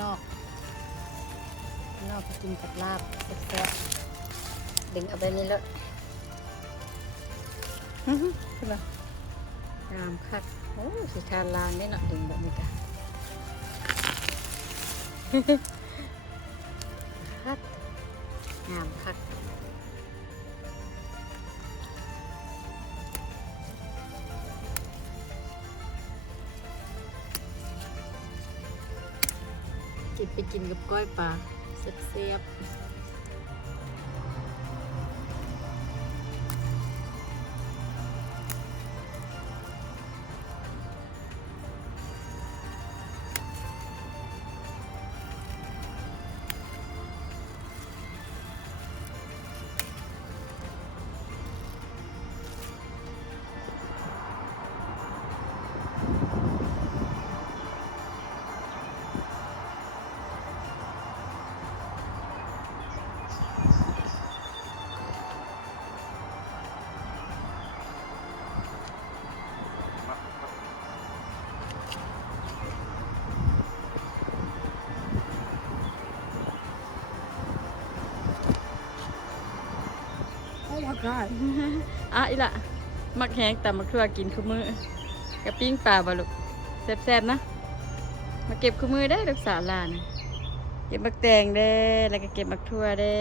นอกไปกินกับลาบแซ่บๆดึงเอาไปนี่เลยขึ้นมางามคักโอ้สิทานลางได้หน่อยดึงแบบนี้กันคักงามคักไปกินกับก้อยปลาเสียบอีละมักแห้งแต่มักทั่วกินคู่มือกับปิ้งปลาบะลูกแซ่บๆนะมาเก็บคู่มือได้ลูกสาวหลานเก็บมักแตงได้แล้วก็เก็บมักทั่วได้